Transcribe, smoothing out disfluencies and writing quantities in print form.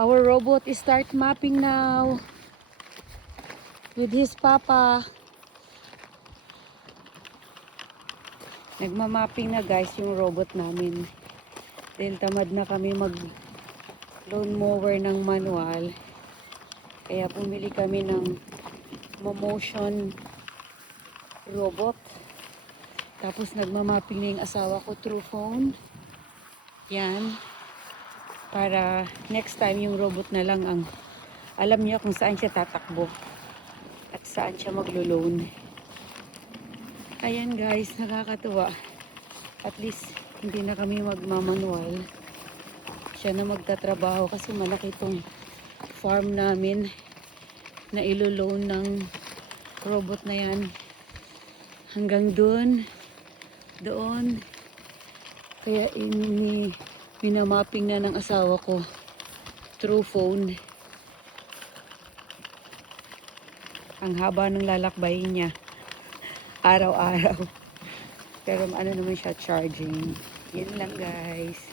Our robot is start mapping now with his papa. Nagmamapping na guys yung robot namin. Dahil tamad na kami mag lawn mower ng manual. Kaya pumili kami ng motion robot. Tapos nagmamapping na yung asawa ko through phone. Yan. Para next time yung robot na lang ang alam niya kung saan siya tatakbo. At saan siya maglo-loan. Ayan guys, nakakatuwa. At least hindi na kami magmamanual. Siya na magtatrabaho kasi malaki itong farm namin na ilo-loan ng robot na yan. Hanggang doon. Kaya minamapping na ng asawa ko through phone. Ang haba ng lalakbay niya araw-araw. Pero ano naman siya, charging. Yan lang guys.